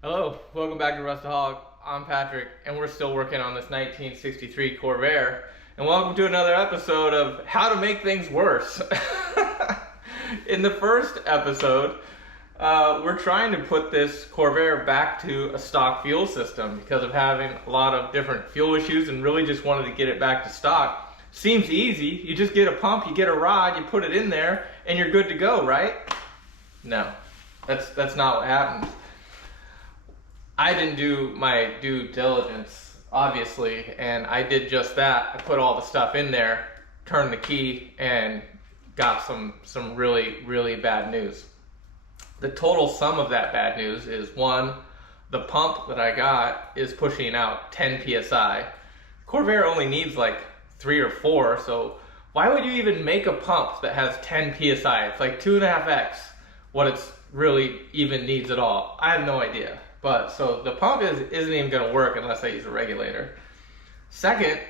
Hello, welcome back to Rustaholic. I'm Patrick, and we're still working on this 1963 Corvair. And welcome to another episode of How to Make Things Worse. In the first episode, we're trying to put this Corvair back to a stock fuel system because of having a lot of different fuel issues and really just wanted to get it back to stock. Seems easy. You just get a pump, you get a rod, you put it in there, and you're good to go, right? No, that's not what happens. I didn't do my due diligence, obviously, and I did just that. I put all the stuff in there, turned the key, and got some really, really bad news. The total sum of that bad news is, one, the pump that I got is pushing out 10 PSI. Corvair only needs like 3 or 4, so why would you even make a pump that has 10 PSI? It's like 2.5x what it's really even needs at all. I have no idea. But so the pump isn't even going to work unless I use a regulator. Second,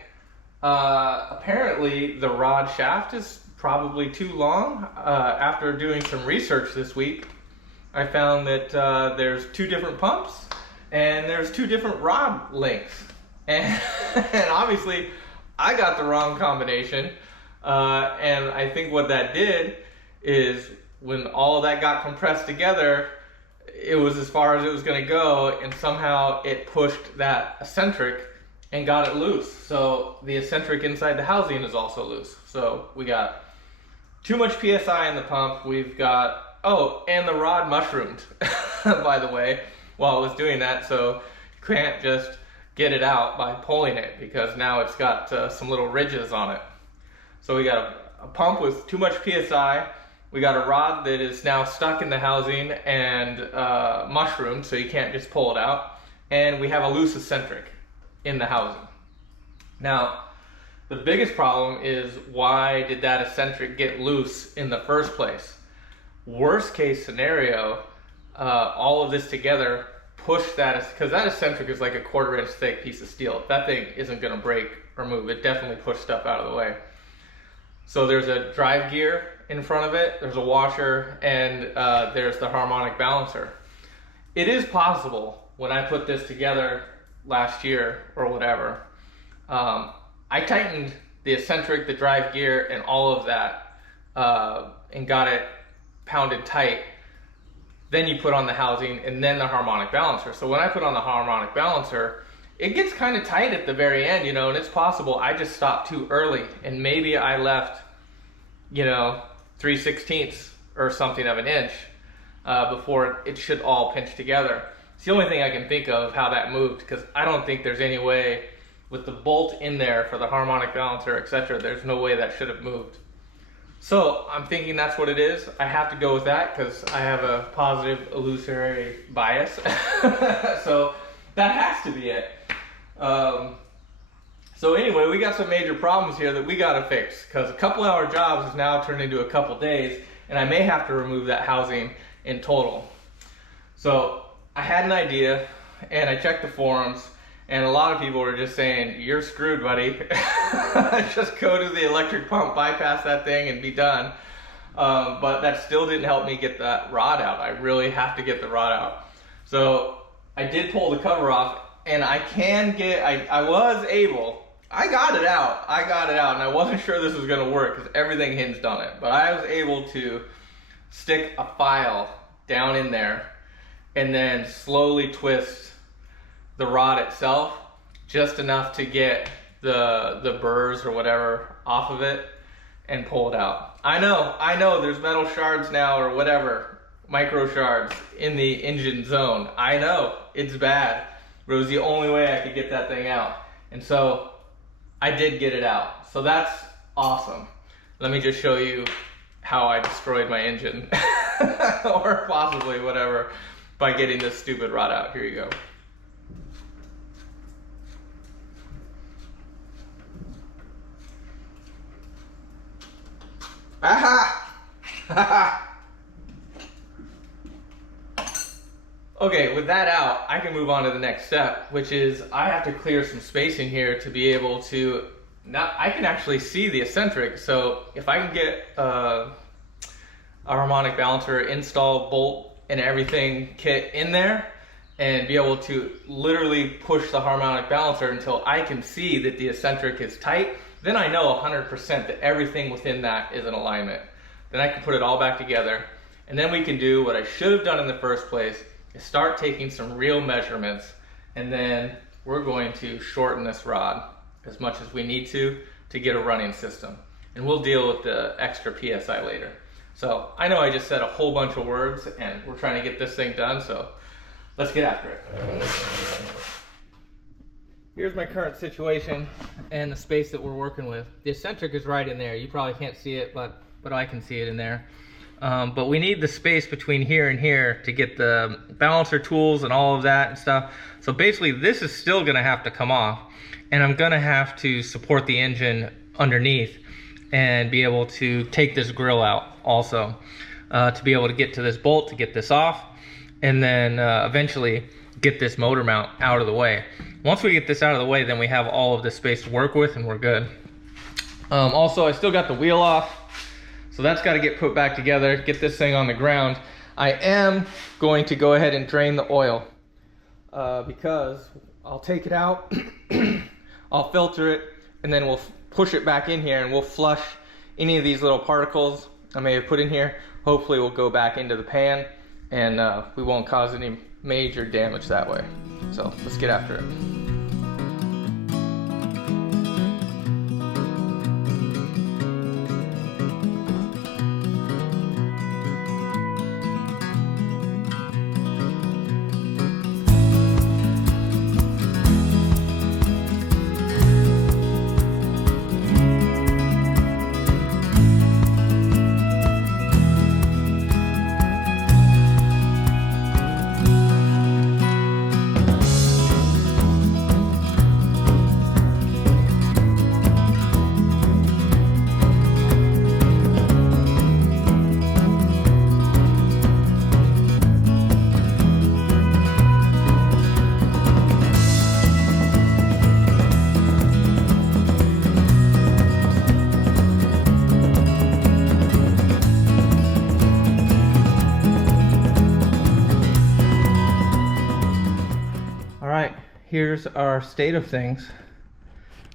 apparently the rod shaft is probably too long. After doing some research this week, I found that there's 2 different pumps and there's 2 different rod lengths. And obviously I got the wrong combination. And I think what that did is when all of that got compressed together, it was as far as it was going to go, and somehow it pushed that eccentric and got it loose. So the eccentric inside the housing is also loose. So we got too much PSI in the pump. We've got, oh, and the rod mushroomed, by the way, while I was doing that. So you can't just get it out by pulling it because now it's got some little ridges on it. So we got a pump with too much PSI. We got a rod that is now stuck in the housing and mushroomed, so you can't just pull it out. And we have a loose eccentric in the housing. Now, the biggest problem is, why did that eccentric get loose in the first place? Worst case scenario, all of this together pushed that, because that eccentric is like a 1/4 inch thick piece of steel. That thing isn't going to break or move. It definitely pushed stuff out of the way. So there's a drive gear in front of it, there's a washer, and there's the harmonic balancer. It is possible, when I put this together last year or whatever, I tightened the eccentric, the drive gear, and all of that, and got it pounded tight. Then you put on the housing and then the harmonic balancer. So when I put on the harmonic balancer, it gets kind of tight at the very end, you know, and it's possible I just stopped too early and maybe I left, you know, 3/16 or something of an inch before it should all pinch together. It's the only thing I can think of how that moved, because I don't think there's any way, with the bolt in there for the harmonic balancer, etc., there's no way that should have moved. So I'm thinking that's what it is. I have to go with that because I have a positive illusory bias. So that has to be it. So anyway, we got some major problems here that we got to fix, because a couple-hour jobs has now turned into a couple days, and I may have to remove that housing in total. So I had an idea, and I checked the forums, and a lot of people were just saying, "You're screwed, buddy. Just go to the electric pump, bypass that thing, and be done." But that still didn't help me get that rod out. I really have to get the rod out. So I did pull the cover off, and I got it out, and I wasn't sure this was going to work because everything hinged on it, but I was able to stick a file down in there and then slowly twist the rod itself just enough to get the burrs or whatever off of it and pull it out. I know there's metal shards now or whatever, micro shards in the engine zone. I know it's bad, but it was the only way I could get that thing out. And so I did get it out. So that's awesome. Let me just show you how I destroyed my engine or possibly whatever by getting this stupid rod out. Here you go. Aha! Okay, with that out, I can move on to the next step, which is I have to clear some space in here to be able to, now I can actually see the eccentric. So if I can get a harmonic balancer install bolt and everything kit in there, and be able to literally push the harmonic balancer until I can see that the eccentric is tight. Then I know 100% that everything within that is in alignment. Then I can put it all back together, and then we can do what I should have done in the first place, is start taking some real measurements, and then we're going to shorten this rod as much as we need to get a running system. And we'll deal with the extra PSI later. So I know I just said a whole bunch of words, and we're trying to get this thing done, so let's get after it. Here's my current situation and the space that we're working with. The eccentric is right in there. You probably can't see it, but I can see it in there. But we need the space between here and here to get the balancer tools and all of that and stuff. So basically this is still gonna have to come off, and I'm gonna have to support the engine underneath and be able to take this grill out also, to be able to get to this bolt, to get this off, and then eventually get this motor mount out of the way. Once we get this out of the way, then we have all of this space to work with and we're good. Also, I still got the wheel off, so that's got to get put back together, get this thing on the ground. I am going to go ahead and drain the oil because I'll take it out, I'll filter it, and then we'll push it back in here and we'll flush any of these little particles I may have put in here. Hopefully we'll go back into the pan and we won't cause any major damage that way. So let's get after it. Here's our state of things.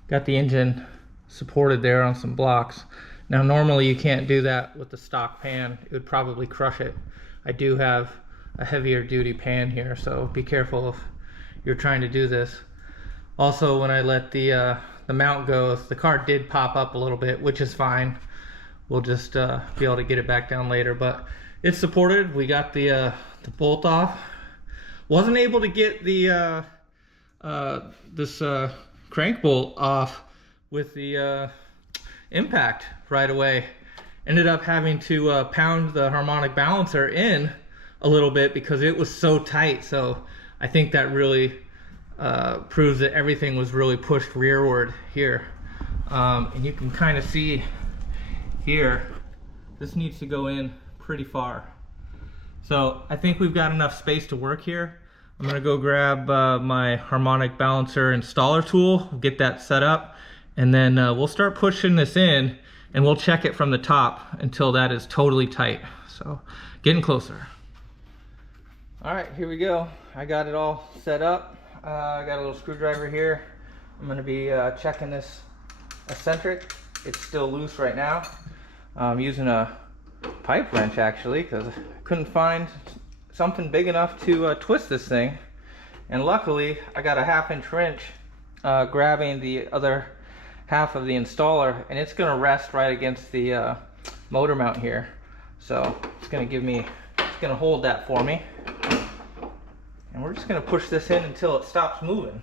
Got the engine supported there on some blocks. Now normally you can't do that with the stock pan, it would probably crush it. I do have a heavier duty pan here, so be careful if you're trying to do this. Also, when I let the mount go, the car did pop up a little bit, which is fine. We'll just be able to get it back down later, but it's supported. We got the bolt off. Wasn't able to get the this crank bolt off with the impact right away. Ended up having to pound the harmonic balancer in a little bit because it was so tight. So I think that really proves that everything was really pushed rearward here. And you can kind of see here, this needs to go in pretty far. So I think we've got enough space to work here. I'm gonna go grab my harmonic balancer installer tool, get that set up, and then we'll start pushing this in and we'll check it from the top until that is totally tight. So getting closer. All right, here we go. I got it all set up. I got a little screwdriver here. I'm gonna be checking this eccentric. It's still loose right now. I'm using a pipe wrench actually because I couldn't find something big enough to twist this thing, and luckily I got a 1/2 inch wrench grabbing the other half of the installer, and it's gonna rest right against the motor mount here, so it's gonna hold that for me, and we're just gonna push this in until it stops moving.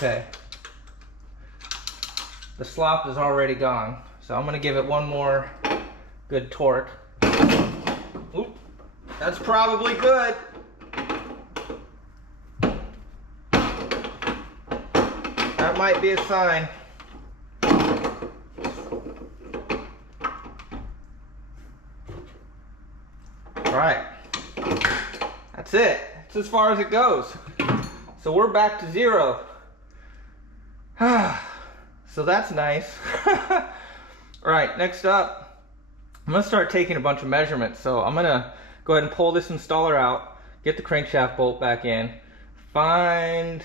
Okay, the slop is already gone, so I'm gonna give it one more good torque. Oop, that's probably good. That might be a sign. All right, that's it. It's as far as it goes. So we're back to 0. So that's nice. All right, next up, I'm gonna start taking a bunch of measurements. So I'm gonna go ahead and pull this installer out, get the crankshaft bolt back in, find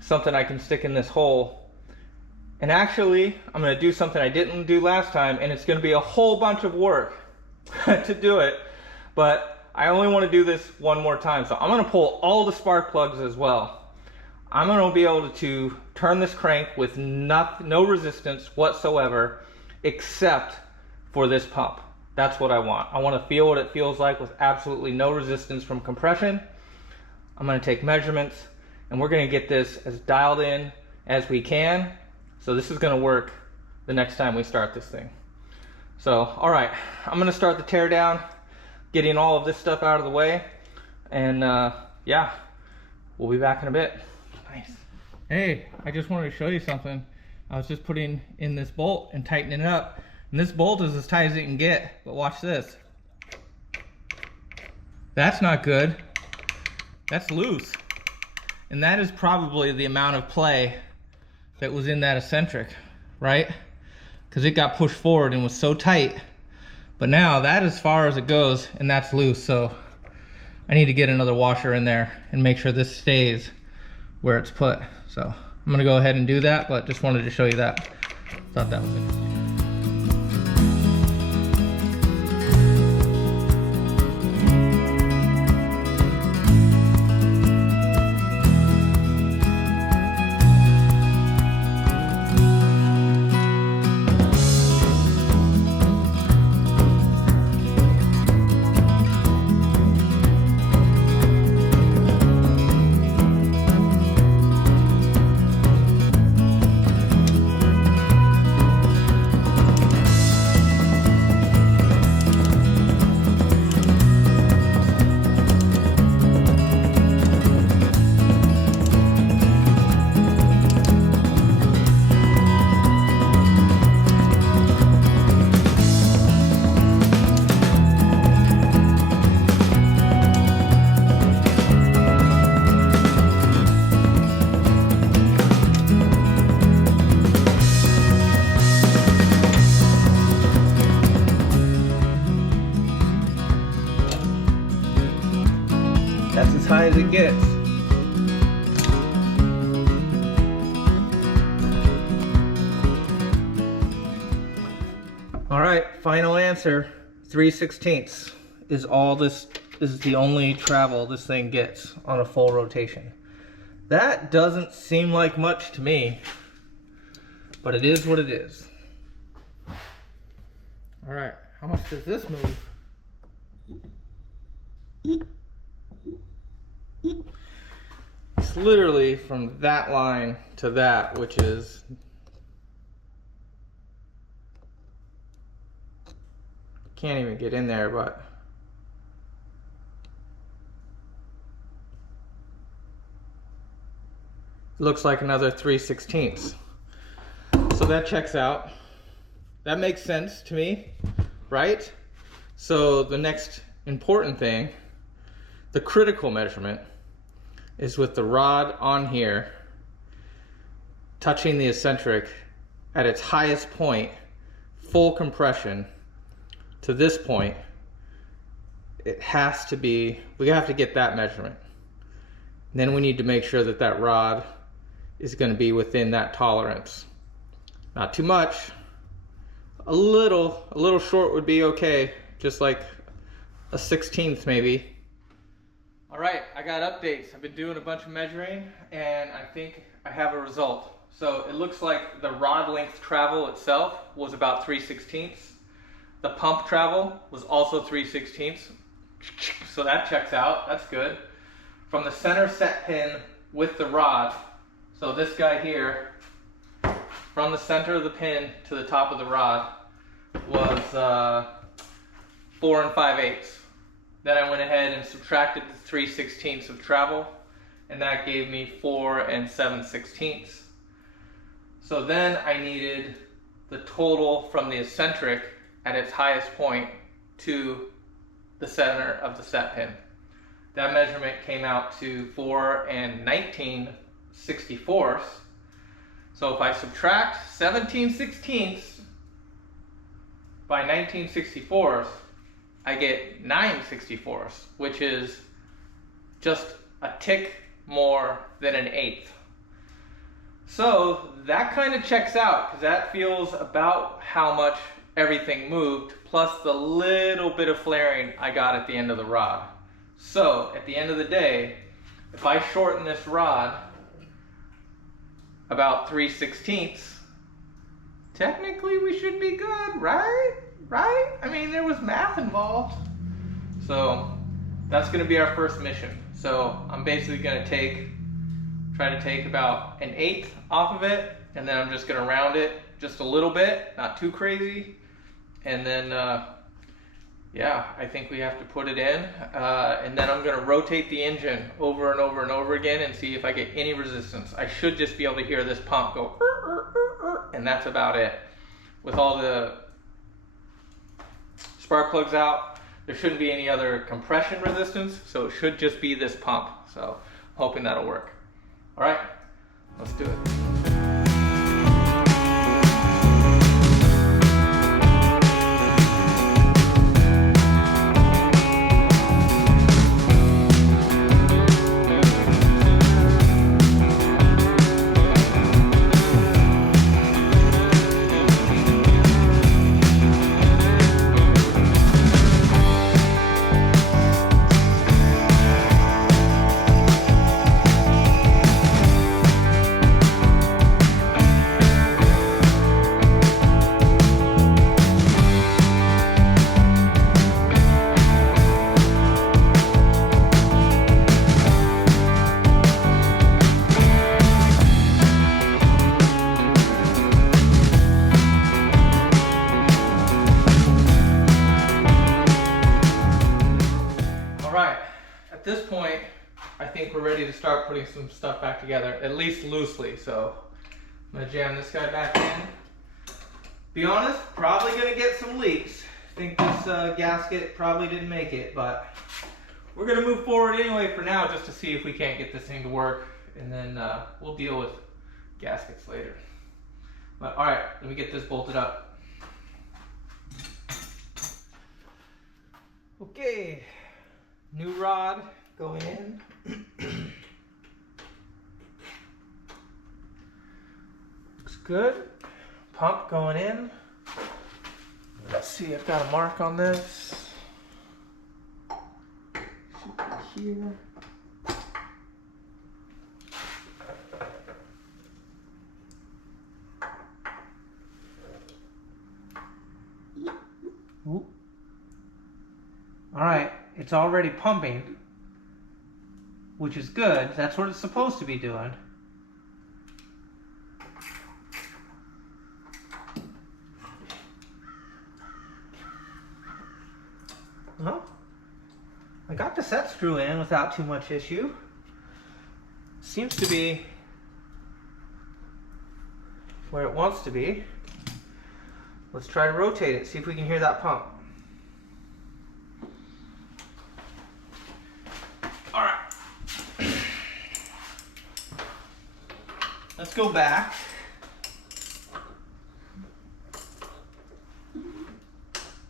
something I can stick in this hole. And actually, I'm gonna do something I didn't do last time, and it's gonna be a whole bunch of work to do it, but I only wanna do this one more time. So I'm gonna pull all the spark plugs as well. I'm gonna be able to turn this crank with no resistance whatsoever, except for this pump. That's what I want. I wanna feel what it feels like with absolutely no resistance from compression. I'm gonna take measurements, and we're gonna get this as dialed in as we can. So this is gonna work the next time we start this thing. So, all right, I'm gonna start the tear down, getting all of this stuff out of the way, and yeah, we'll be back in a bit. Nice. Hey, I just wanted to show you something. I was just putting in this bolt and tightening it up, and this bolt is as tight as it can get, but watch this. That's not good. That's loose. And that is probably the amount of play that was in that eccentric, right? Because it got pushed forward and was so tight. But now that is as far as it goes, and that's loose. So I need to get another washer in there and make sure this stays where it's put. So I'm gonna go ahead and do that, but just wanted to show you that. Thought that was interesting. That's as high as it gets. All right, final answer, 3/16 is all this is the only travel this thing gets on a full rotation. That doesn't seem like much to me, but it is what it is. All right, how much does this move? It's literally from that line to that, which is can't even get in there, but it looks like another 3/16. So that checks out. That makes sense to me, right? So the next important thing, the critical measurement, is with the rod on here touching the eccentric at its highest point, full compression, to this point. It has to be, we have to get that measurement. And then we need to make sure that that rod is going to be within that tolerance. Not too much. A little short would be okay, just like a 1/16 maybe. All right, I got updates. I've been doing a bunch of measuring, and I think I have a result. So it looks like the rod length travel itself was about 3/16. The pump travel was also 3/16. So that checks out, that's good. From the center set pin with the rod, so this guy here, from the center of the pin to the top of the rod was 4 5/8. Then I went ahead and subtracted the 3/16 of travel, and that gave me 4 7/16. So then I needed the total from the eccentric at its highest point to the center of the set pin. that measurement came out to 4 19/64. So if I subtract 17/16 by 19/64, I get 9/64, which is just a tick more than an eighth. So that kind of checks out, because that feels about how much everything moved, plus the little bit of flaring I got at the end of the rod. So at the end of the day, if I shorten this rod about 3/16, technically we should be good, right? Right? I mean, there was math involved. So that's going to be our first mission. So I'm basically going to try to take about an eighth off of it, and then I'm just going to round it just a little bit, not too crazy. And then, yeah, I think we have to put it in. And then I'm going to rotate the engine over and over and over again and see if I get any resistance. I should just be able to hear this pump go, and that's about it. With all the spark plugs out, there shouldn't be any other compression resistance, so it should just be this pump. So I'm hoping that'll work. All right, let's do it. At this point, I think we're ready to start putting some stuff back together, at least loosely. So I'm gonna jam this guy back in. Be honest, probably gonna get some leaks. I think this gasket probably didn't make it, but we're gonna move forward anyway for now, just to see if we can't get this thing to work, and then we'll deal with gaskets later. But all right, let me get this bolted up. Okay. New rod going in. Looks good. Pump going in. Let's see, I've got a mark on this. Should be here. Ooh. All right. It's already pumping, which is good. That's what it's supposed to be doing. Well, I got the set screw in without too much issue. Seems to be where it wants to be. Let's try to rotate it, see if we can hear that pump. Let's go back.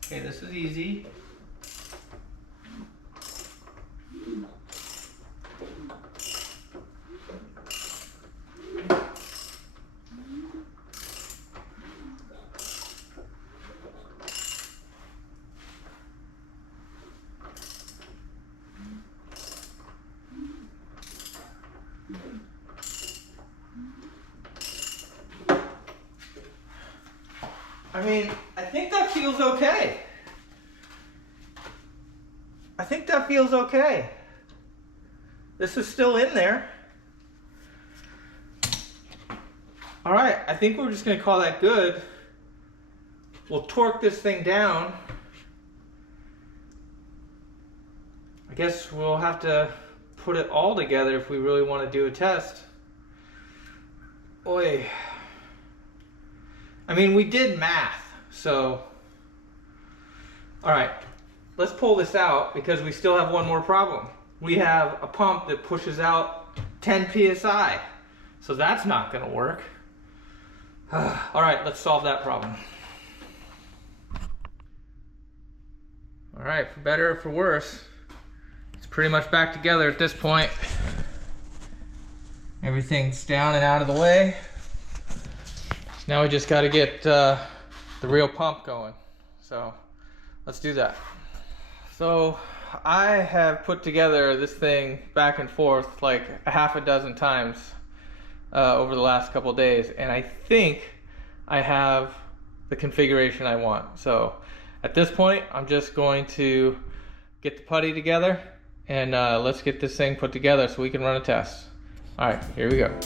Okay, this is easy. I mean, I think that feels okay. I think that feels okay. This is still in there. All right, I think we're just gonna call that good. We'll torque this thing down. I guess we'll have to put it all together if we really want to do a test. Oy. I mean, we did math, so. All right, let's pull this out because we still have one more problem. we have a pump that pushes out 10 psi. So that's not gonna work. All right, let's solve that problem. All right, for better or for worse, it's pretty much back together at this point. Everything's down and out of the way. Now we just gotta get the real pump going. So let's do that. So I have put together this thing back and forth like a half a dozen times over the last couple days, and I think I have the configuration I want. So at this point, I'm just going to get the putty together and let's get this thing put together so we can run a test. All right, here we go.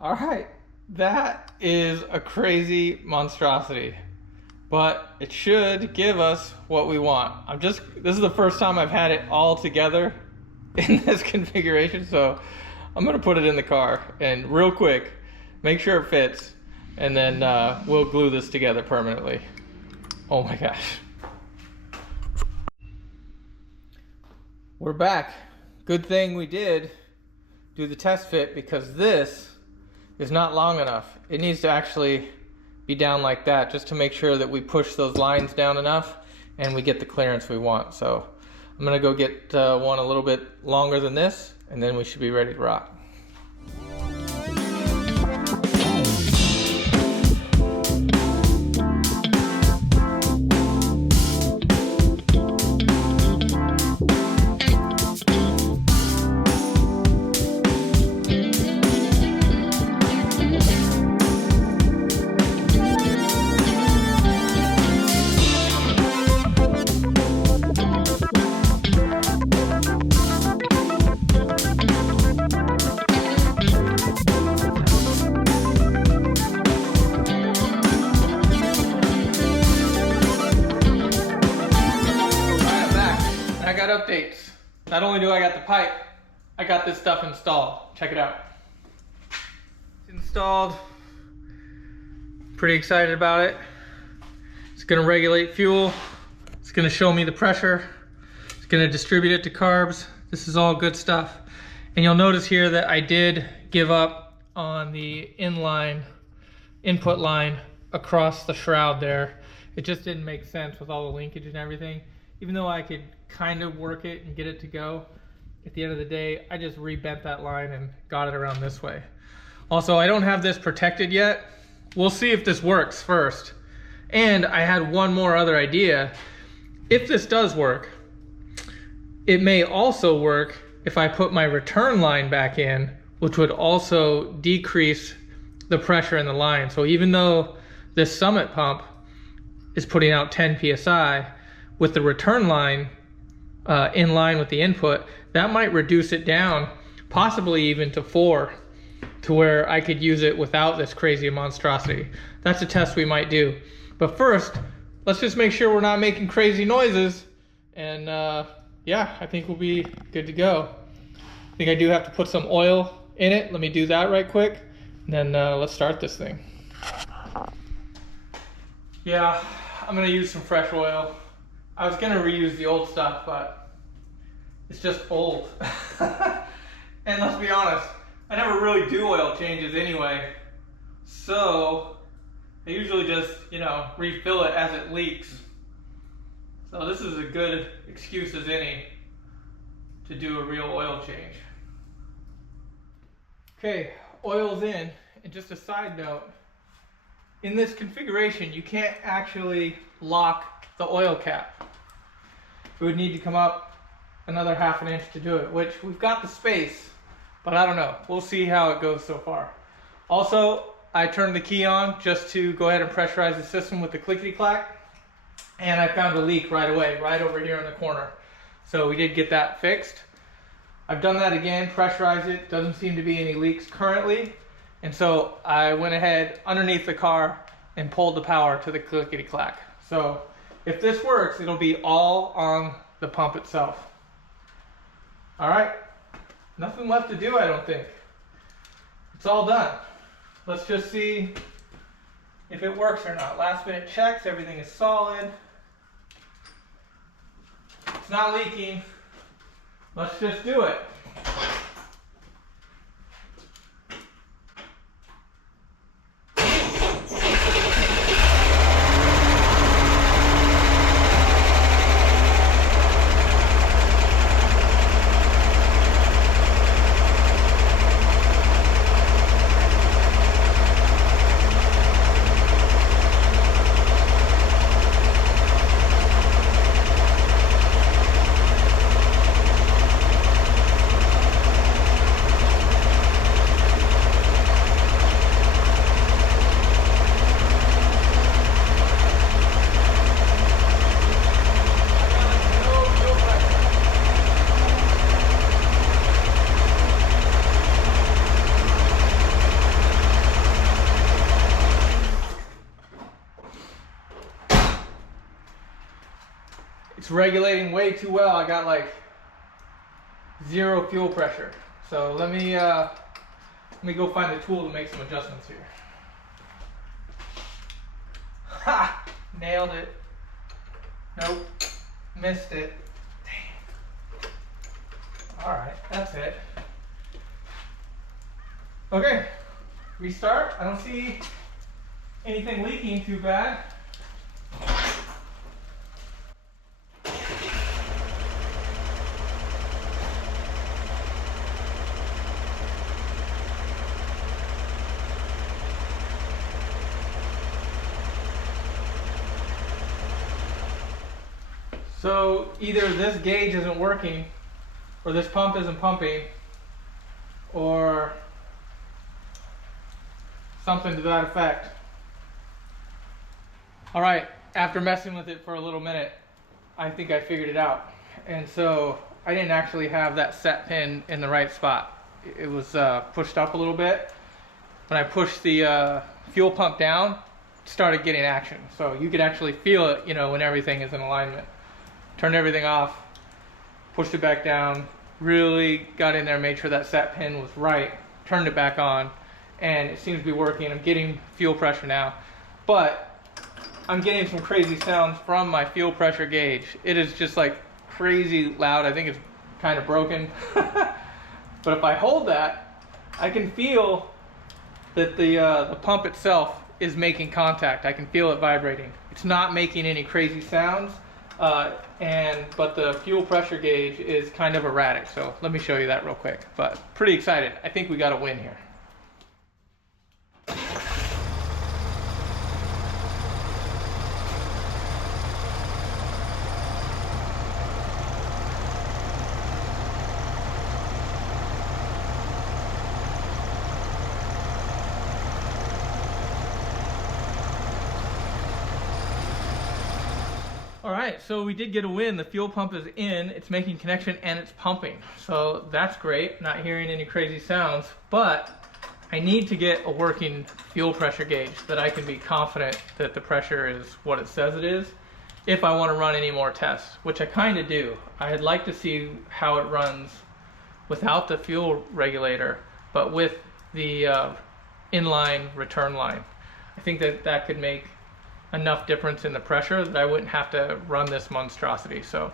All right, that is a crazy monstrosity, but it should give us what we want. This is the first time I've had it all together in this configuration, so I'm gonna put it in the car and real quick, make sure it fits, and then we'll glue this together permanently. Oh my gosh. We're back. Good thing we did do the test fit, because this is not long enough. It needs to actually be down like that, just to make sure that we push those lines down enough and we get the clearance we want. So I'm gonna go get one a little bit longer than this, and then we should be ready to rock. Updates. Not only do I got the pipe, I got this stuff installed. Check it out. It's installed. Pretty excited about it. It's gonna regulate fuel. It's gonna show me the pressure. It's gonna distribute it to carbs. This is all good stuff. And you'll notice here that I did give up on the inline input line across the shroud there. It just didn't make sense with all the linkage and everything. Even though I could kind of work it and get it to go, at the end of the day, I just rebent that line and got it around this way. Also, I don't have this protected yet. We'll see if this works first. And I had one more other idea. If this does work, it may also work if I put my return line back in, which would also decrease the pressure in the line. So even though this Summit pump is putting out 10 psi, with the return line in line with the input, that might reduce it down, possibly even to 4, to where I could use it without this crazy monstrosity. That's a test we might do. But first, let's just make sure we're not making crazy noises, and yeah, I think we'll be good to go. I think I do have to put some oil in it. Let me do that right quick, and then let's start this thing. Yeah, I'm gonna use some fresh oil. I was gonna reuse the old stuff, but it's just old. And let's be honest, I never really do oil changes anyway. So I usually just, refill it as it leaks. So this is a good excuse as any to do a real oil change. Okay, oil's in. And just a side note, in this configuration, you can't actually lock the oil cap. It would need to come up another ½ an inch to do it, which we've got the space, but I don't know. We'll see how it goes so far. Also, I turned the key on just to go ahead and pressurize the system with the clickety-clack, and I found a leak right away, right over here in the corner. So we did get that fixed. I've done that again, pressurized it. Doesn't seem to be any leaks currently. And so I went ahead underneath the car and pulled the power to the clickety-clack. So if this works, it'll be all on the pump itself. All right, nothing left to do, I don't think. It's all done. Let's just see if it works or not. Last minute checks, everything is solid. It's not leaking. Let's just do it. It's regulating way too well. I got like 0 fuel pressure. So let me go find the tool to make some adjustments here. Ha! Nailed it. Nope. Missed it. Dang. Alright, that's it. Okay. Restart. I don't see anything leaking too bad. So either this gauge isn't working, or this pump isn't pumping, or something to that effect. All right, after messing with it for a little minute, I think I figured it out. And so I didn't actually have that set pin in the right spot. It was pushed up a little bit. When I pushed the fuel pump down, it started getting action. So you could actually feel it, when everything is in alignment. Turned everything off, pushed it back down, really got in there, made sure that set pin was right, turned it back on, and it seems to be working. I'm getting fuel pressure now, but I'm getting some crazy sounds from my fuel pressure gauge. It is just like crazy loud. I think it's kind of broken. But if I hold that, I can feel that the pump itself is making contact. I can feel it vibrating. It's not making any crazy sounds. But the fuel pressure gauge is kind of erratic, so let me show you that real quick. But pretty excited. I think we got a win here. All right, so we did get a win. The fuel pump is in, it's making connection, and it's pumping. So that's great, not hearing any crazy sounds, but I need to get a working fuel pressure gauge that I can be confident that the pressure is what it says it is if I want to run any more tests, which I kind of do. I'd like to see how it runs without the fuel regulator, but with the inline return line. I think that could make enough difference in the pressure that I wouldn't have to run this monstrosity. So,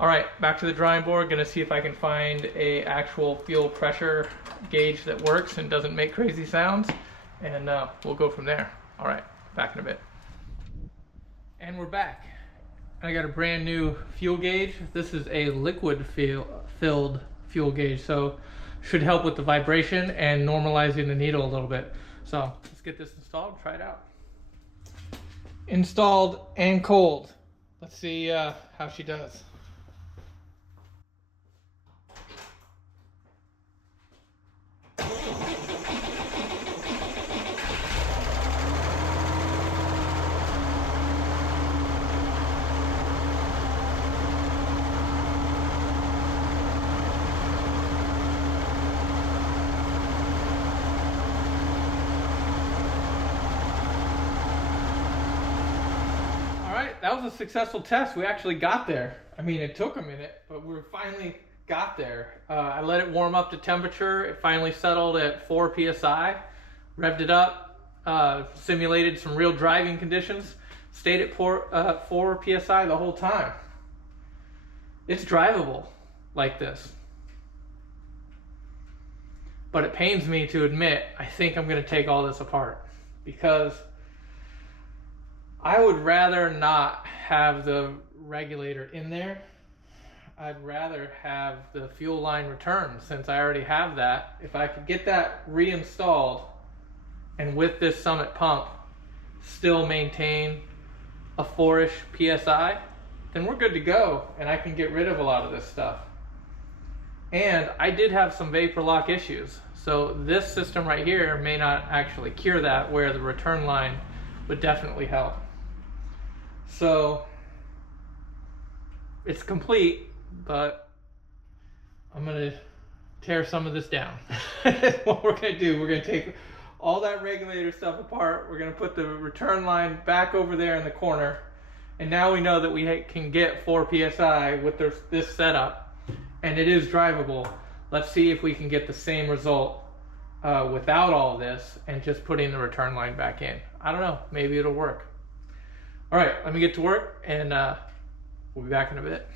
all right, back to the drawing board. Gonna see if I can find a actual fuel pressure gauge that works and doesn't make crazy sounds, and we'll go from there. All right, back in a bit. And we're back. I got a brand new fuel gauge. This is a liquid filled fuel gauge, so should help with the vibration and normalizing the needle a little bit. So let's get this installed, try it out. Installed and cold. Let's see how she does. That was a successful test. We actually got there. I mean, it took a minute, but we're finally got there. I let it warm up to temperature. It finally settled at 4 psi. Revved it up, simulated some real driving conditions. Stayed at 4 psi the whole time. It's drivable like this. But it pains me to admit, I think I'm going to take all this apart, because I would rather not have the regulator in there. I'd rather have the fuel line returned, since I already have that. If I could get that reinstalled and with this Summit pump still maintain a 4-ish psi, then we're good to go and I can get rid of a lot of this stuff. And I did have some vapor lock issues, so this system right here may not actually cure that, where the return line would definitely help. So it's complete, but I'm gonna tear some of this down. What we're gonna do, we're gonna take all that regulator stuff apart, we're gonna put the return line back over there in the corner, and now we know that we can get 4 psi with this setup, and it is drivable. Let's see if we can get the same result without all this and just putting the return line back in. I don't know, maybe it'll work. All right, let me get to work, and we'll be back in a bit.